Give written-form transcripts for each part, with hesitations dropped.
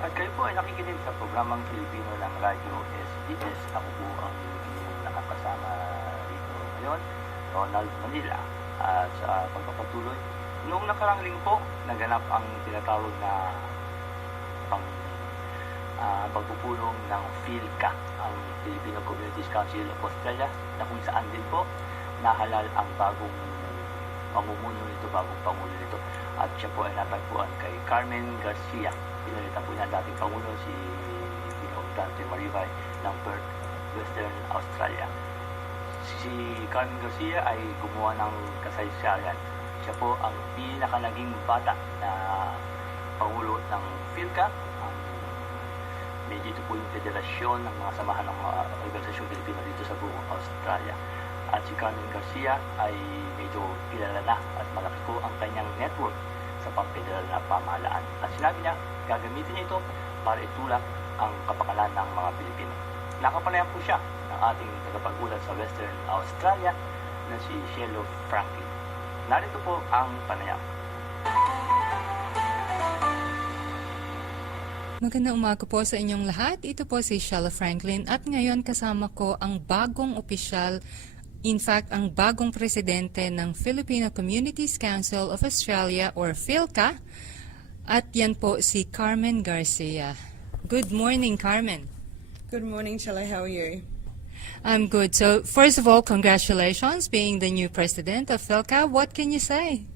At kayo po ay nakikinig sa programang Filipino ng Radyo SBS. Ako po ang inyong nakakasama rito ngayon, Ronald Manila. At sa pagpapatuloy, noong nakarang linggo, naganap ang tinatawag na pagpupulong ng PhilCA, ang Filipino Communities Council of Australia, na kung saan din po nahalal ang bagong pamumuno nito, bagong pangulo nito. At siya po ay natagpuan kay Carmen Garcia. Pinalitan po niya ang dating pangulo si Dante Maribay ng Perth, Western Australia. Si Carmen Garcia ay gumawa ng kasaysayan. Siya po ang pinaka naging bata na pangulo ng PhilCA. Dito po yung federasyon ng mga samahan ng mga organisasyong Pilipino dito sa buong Australia. At si Carmen Garcia ay medyo kilala na at malaki po ang kanyang network sa pang-federal na pamahalaan. At sinabi niya, gagamitin niya ito para itulak ang kapakanan ng mga Pilipino. Nakapanayan po siya ng ating tagapag-ulat sa Western Australia na si Cielo Franklin. Narito po ang panayam. Magandang umaga po sa inyong lahat. Ito po si Cielo Franklin at ngayon kasama ko ang bagong opisyal, in fact, ang bagong presidente ng Filipino Communities Council of Australia or PhilCA at yan po si Carmen Garcia. Good morning, Carmen. Good morning, Cielo. How are you? I'm good. So, first of all, congratulations being the new president of PhilCA. What can you say?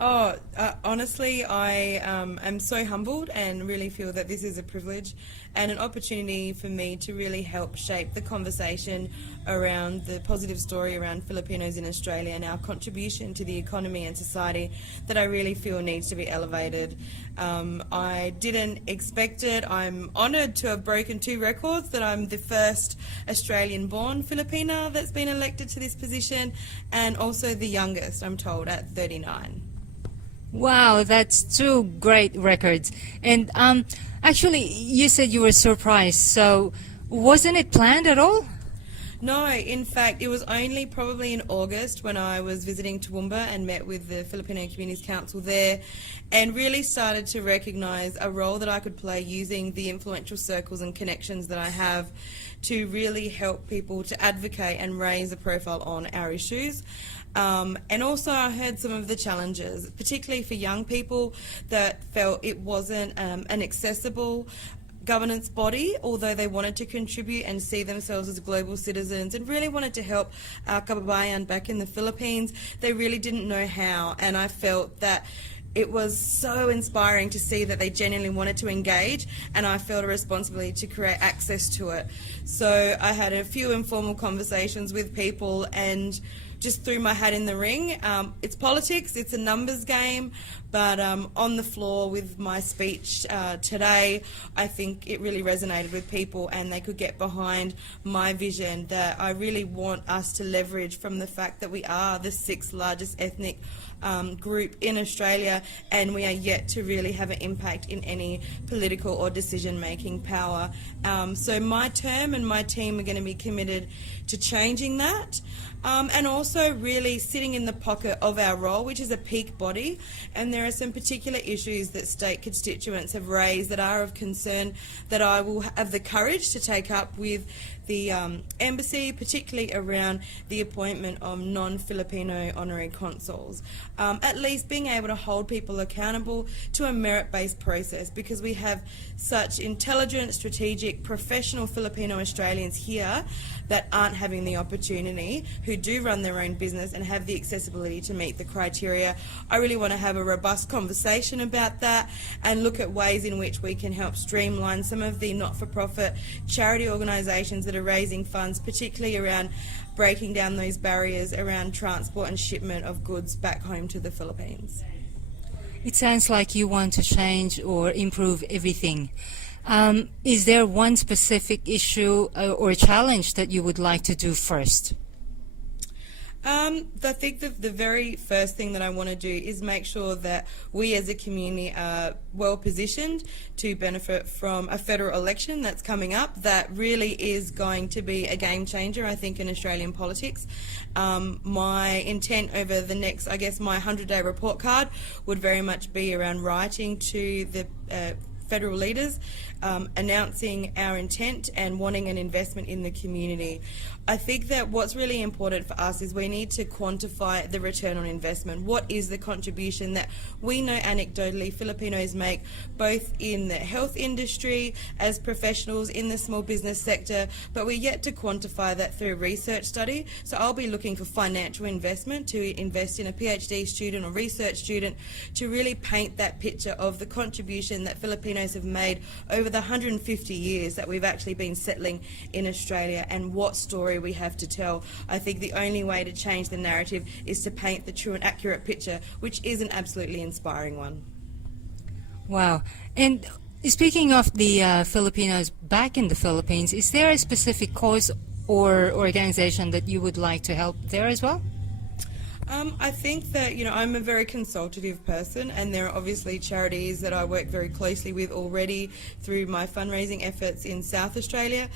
Honestly, I am so humbled and really feel that this is a privilege and an opportunity for me to really help shape the conversation around the positive story around Filipinos in Australia and our contribution to the economy and society that I really feel needs to be elevated. I didn't expect it. I'm honoured to have broken 2 records, that I'm the first Australian-born Filipina that's been elected to this position and also the youngest, I'm told, at 39. Wow, that's 2 great records. And actually, you said you were surprised. So, wasn't it planned at all? No, in fact, it was only probably in August when I was visiting Toowoomba and met with the Filipino Communities Council there and really started to recognise a role that I could play using the influential circles and connections that I have to really help people to advocate and raise a profile on our issues. And also I heard some of the challenges, particularly for young people that felt it wasn't an accessible governance body, although they wanted to contribute and see themselves as global citizens and really wanted to help our kababayan back in the Philippines. They really didn't know how, and I felt that it was so inspiring to see that they genuinely wanted to engage, and I felt a responsibility to create access to it. So I had a few informal conversations with people and just threw my hat in the ring. It's politics, it's a numbers game, but on the floor with my speech today, I think it really resonated with people and they could get behind my vision that I really want us to leverage from the fact that we are the 6th largest ethnic group in Australia and we are yet to really have an impact in any political or decision-making power. So my term and my team are going to be committed to changing that. And also really sitting in the pocket of our role, which is a peak body, and there are some particular issues that state constituents have raised that are of concern that I will have the courage to take up with the embassy, particularly around the appointment of non-Filipino honorary consuls. At least being able to hold people accountable to a merit-based process, because we have such intelligent, strategic, professional Filipino Australians here that aren't having the opportunity, who do run their own business and have the accessibility to meet the criteria. I really want to have a robust conversation about that and look at ways in which we can help streamline some of the not-for-profit charity organisations that are raising funds, particularly around breaking down those barriers around transport and shipment of goods back home to the Philippines. It sounds like you want to change or improve everything. Is there one specific issue or challenge that you would like to do first? I think that the very first thing that I want to do is make sure that we as a community are well positioned to benefit from a federal election that's coming up that really is going to be a game changer, I think, in Australian politics. My intent over the next, I guess, my 100-day report card would very much be around writing to the federal leaders announcing our intent and wanting an investment in the community. I think that what's really important for us is we need to quantify the return on investment. What is the contribution that we know anecdotally Filipinos make both in the health industry, as professionals in the small business sector, but we're yet to quantify that through a research study. So I'll be looking for financial investment to invest in a PhD student or research student to really paint that picture of the contribution that Filipinos have made over the 150 years that we've actually been settling in Australia and what story we have to tell. I think the only way to change the narrative is to paint the true and accurate picture, which is an absolutely inspiring one. Wow. And speaking of the Filipinos back in the Philippines, is there a specific cause or organization that you would like to help there as well? I think that, I'm a very consultative person, and there are obviously charities that I work very closely with already through my fundraising efforts in South Australia.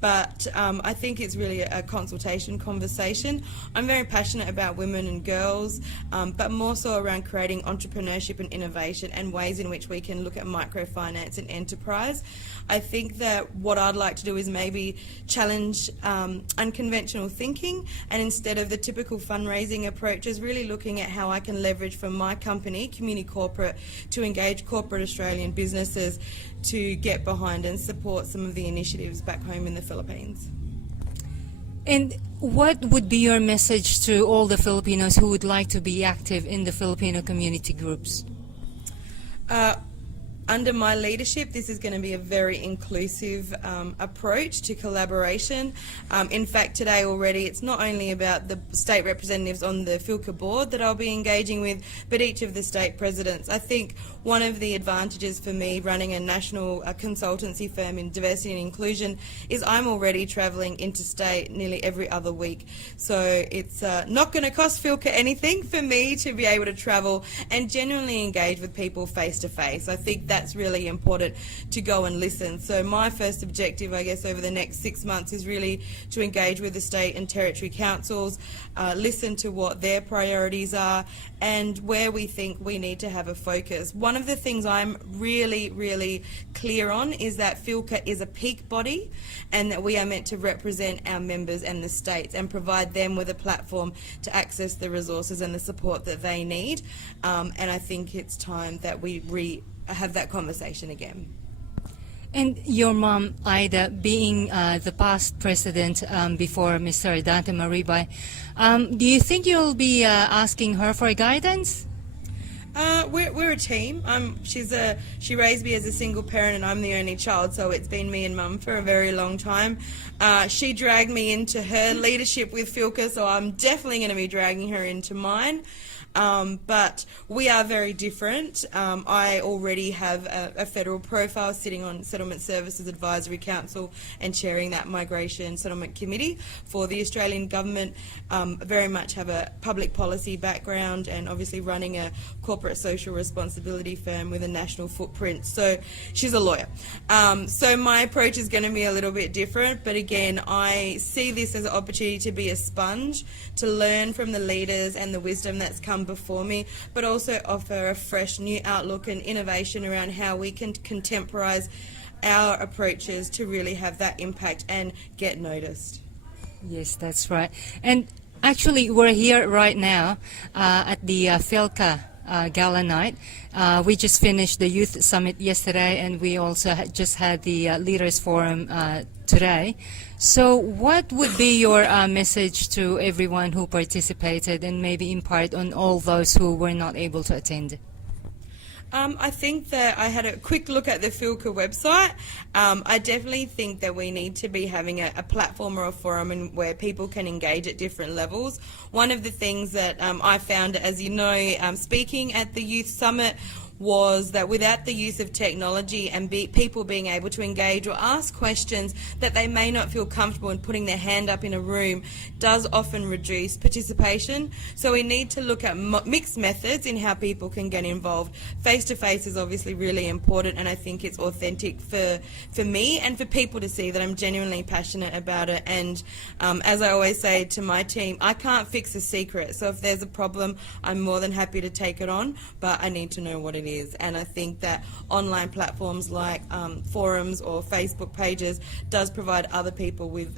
But I think it's really a consultation conversation. I'm very passionate about women and girls, but more so around creating entrepreneurship and innovation and ways in which we can look at microfinance and enterprise. I think that what I'd like to do is maybe challenge unconventional thinking, and instead of the typical fundraising approaches, really looking at how I can leverage from my company, Community Corporate, to engage corporate Australian businesses to get behind and support some of the initiatives back home in the Philippines. And what would be your message to all the Filipinos who would like to be active in the Filipino community groups? Under my leadership, this is going to be a very inclusive approach to collaboration. In fact, today already, it's not only about the state representatives on the FILCA board that I'll be engaging with, but each of the state presidents. I think one of the advantages for me running a national consultancy firm in diversity and inclusion is I'm already travelling interstate nearly every other week. So it's not going to cost FILCA anything for me to be able to travel and genuinely engage with people face to face. I think that's really important, to go and listen. So my first objective, I guess, over the next 6 months is really to engage with the state and territory councils, listen to what their priorities are and where we think we need to have a focus. One of the things I'm really, really clear on is that FILCA is a peak body and that we are meant to represent our members and the states and provide them with a platform to access the resources and the support that they need. And I think it's time that we have that conversation again. And your mom, Ida, being the past president before Mr. Dante Maribay, do you think you'll be asking her for guidance? We're a team. She raised me as a single parent and I'm the only child, so it's been me and Mum for a very long time. She dragged me into her leadership with FILCA, so I'm definitely going to be dragging her into mine. But we are very different. I already have a federal profile sitting on Settlement Services Advisory Council and chairing that Migration Settlement Committee for the Australian Government. Very much have a public policy background and obviously running a corporate social responsibility firm with a national footprint. So she's a lawyer. So my approach is going to be a little bit different, but again, I see this as an opportunity to be a sponge, to learn from the leaders and the wisdom that's come before me, but also offer a fresh new outlook and innovation around how we can contemporize our approaches to really have that impact and get noticed. Yes, that's right. And actually, we're here right now at the FILCA Gala Night. We just finished the Youth Summit yesterday, and we also just had the Leaders Forum today. So what would be your message to everyone who participated and maybe impart on all those who were not able to attend? I think that I had a quick look at the FILCA website. I definitely think that we need to be having a platform or a forum where people can engage at different levels. One of the things that I found, as you know, speaking at the Youth Summit, was that without the use of technology and people being able to engage or ask questions that they may not feel comfortable in putting their hand up in a room does often reduce participation. So we need to look at mixed methods in how people can get involved. Face-to-face is obviously really important, and I think it's authentic for me and for people to see that I'm genuinely passionate about it. And as I always say to my team, I can't fix a secret. So if there's a problem, I'm more than happy to take it on, but I need to know what it is. is. And I think that online platforms like forums or Facebook pages does provide other people with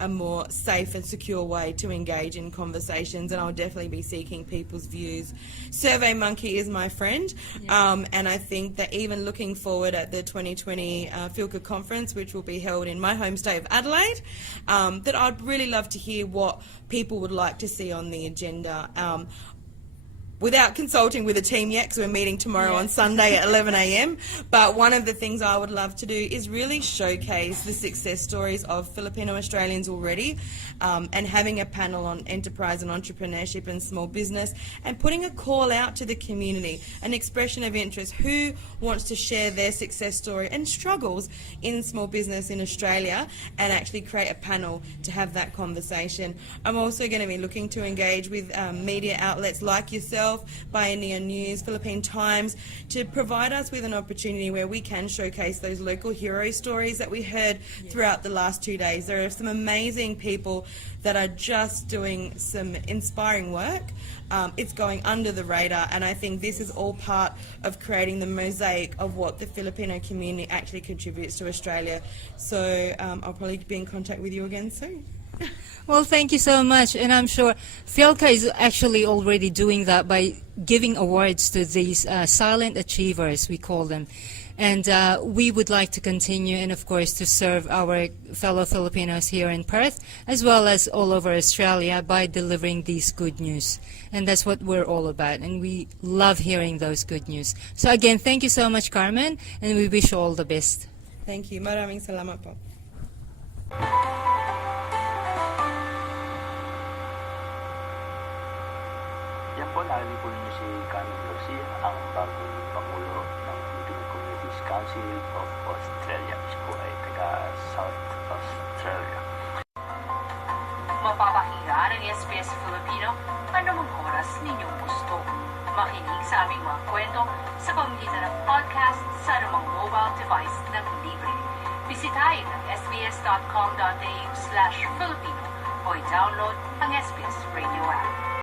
a more safe and secure way to engage in conversations, and I'll definitely be seeking people's views. SurveyMonkey is my friend, and I think that even looking forward at the 2020 FILCA conference, which will be held in my home state of Adelaide, that I'd really love to hear what people would like to see on the agenda. Without consulting with the team yet, because we're meeting tomorrow on Sunday at 11 a.m. But one of the things I would love to do is really showcase the success stories of Filipino Australians already, and having a panel on enterprise and entrepreneurship and small business, and putting a call out to the community, an expression of interest. Who wants to share their success story and struggles in small business in Australia, and actually create a panel to have that conversation. I'm also going to be looking to engage with media outlets like yourself, Pioneer News, Philippine Times, to provide us with an opportunity where we can showcase those local hero stories that we heard throughout the last 2 days. There are some amazing people that are just doing some inspiring work. It's going under the radar, and I think this is all part of creating the mosaic of what the Filipino community actually contributes to Australia. So I'll probably be in contact with you again soon. Well, thank you so much, and I'm sure FILCA is actually already doing that by giving awards to these silent achievers, we call them. And we would like to continue, and of course to serve our fellow Filipinos here in Perth, as well as all over Australia, by delivering these good news. And that's what we're all about, and we love hearing those good news. So again, thank you so much, Carmen, and we wish you all the best. Thank you. Maraming salamat po. Yan po, narinig po ninyo si Carmen Garcia, ang bagong Pangulo ng Filipino Communities Council of Australia. Siya po ay taga South Australia. Mapapakinggan ang SBS Filipino anumang oras ninyong gusto. Makinig sa aming mga kwento sa pamamagitan ng podcast sa anumang mobile device ng libre. Bisitahin ang sbs.com.au/Filipino o i-download ang SBS Radio app.